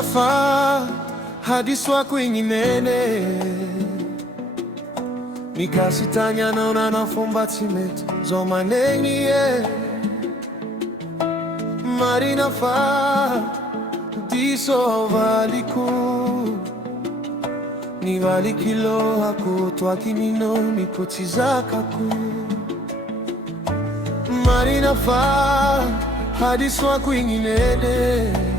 inafaa hadithi wako inginene nikasitanya naona nafumbatimete zomanenie mari inafaa diso valiku ni valikilo hako twakinino nikotizakaku mari inafaa hadithi wako inginene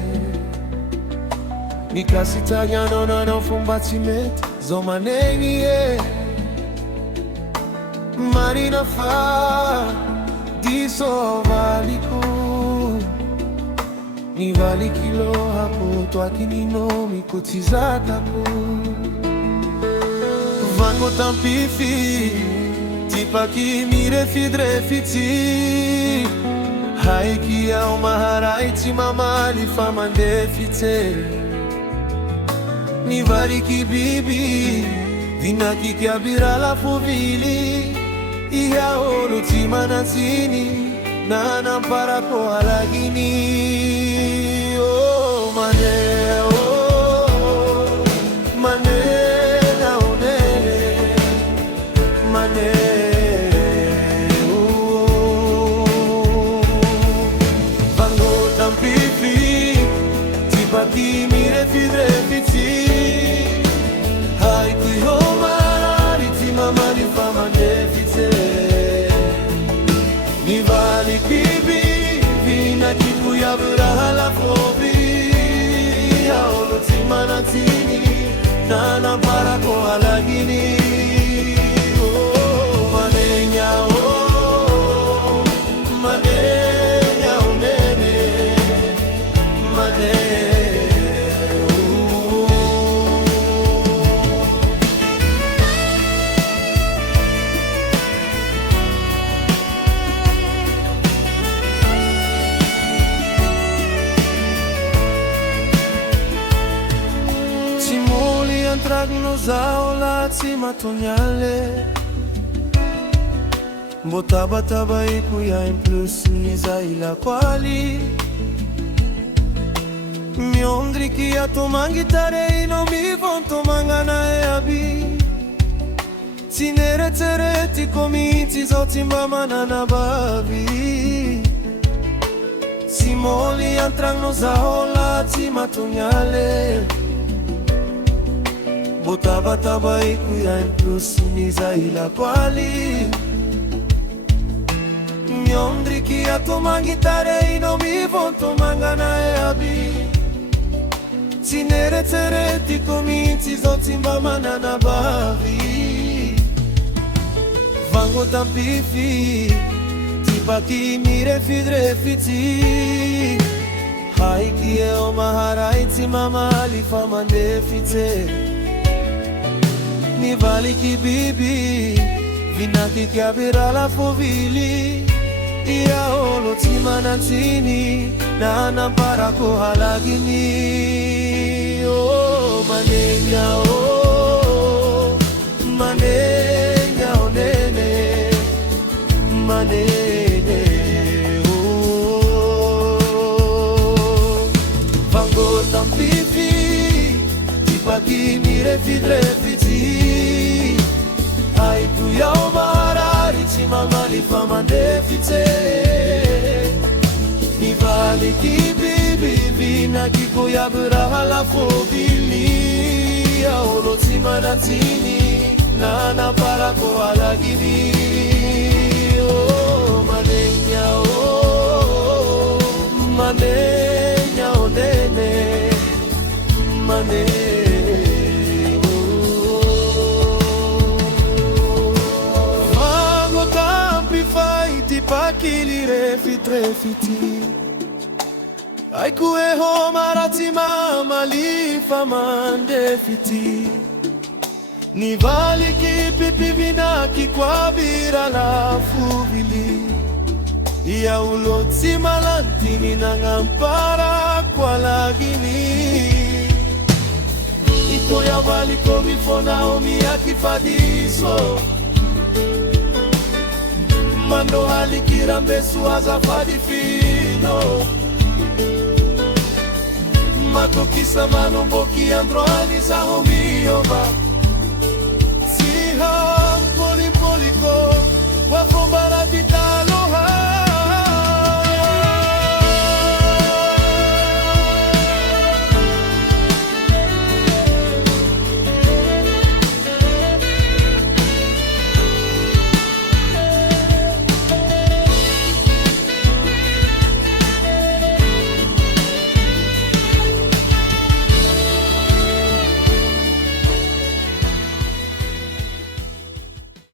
nikasitanya naona nafumbatimete zomanenie mari inafaa diso valiku ni valikilo hapo twakinino mikotizataku vango tampifi tipaki mirefidre fiti haikia umaharaiti mamali famandefite ni variki bibi vinakikia birala fuvili iya olutima nazini na namparako alagini oh mane oh mane na unene mane oh vango tampifi tipaki mirefidre fiti haikuyo marariti mamali famandefite ni valikibi vina kiku ya burahala fobi ya olotima natini na namparako alagini oh manenya oh manenya unene manenya Tragno zaola tima tonyale Mbotaba ikuya implus niza ila kwali Miondriki ya tomangitare ino mivonto mangana e abi Tinere tereti komiti zotimba manana babi Simoli antragno zaola tima tonyale Botaba ikuya implus niza ila kwali Miondriki ya tomangitare ino mivonto mangana e abi Tinere tereti komiti zotimba manana bavi Vango tampifi tipaki mirefidre fiti haikie omaharaiti mamali famandefite ni valiki bibi vinakikia birala fovili iya olotima natini na namparako halagini oh manenya oh manenya onene manenya oh vango tampifi tipaki mirefidre haiku ya umarariti mamali famandefite ni valiki bibi vina kiku ya burahala fobili ya olotima natini na namparako alagini oh manenya oh manenya onene manenya Pakilire fitrefiti Aikue ho marati mamali famandefiti Ni valiki pipi vinaki kwa bira la fuvili Ia uloti malantini na ngampara kwa lagini Ito ya valiko mifona omi ya kifadiso Mando halikira mbesu azafadi fino matokisa manomboki andro alizahomioba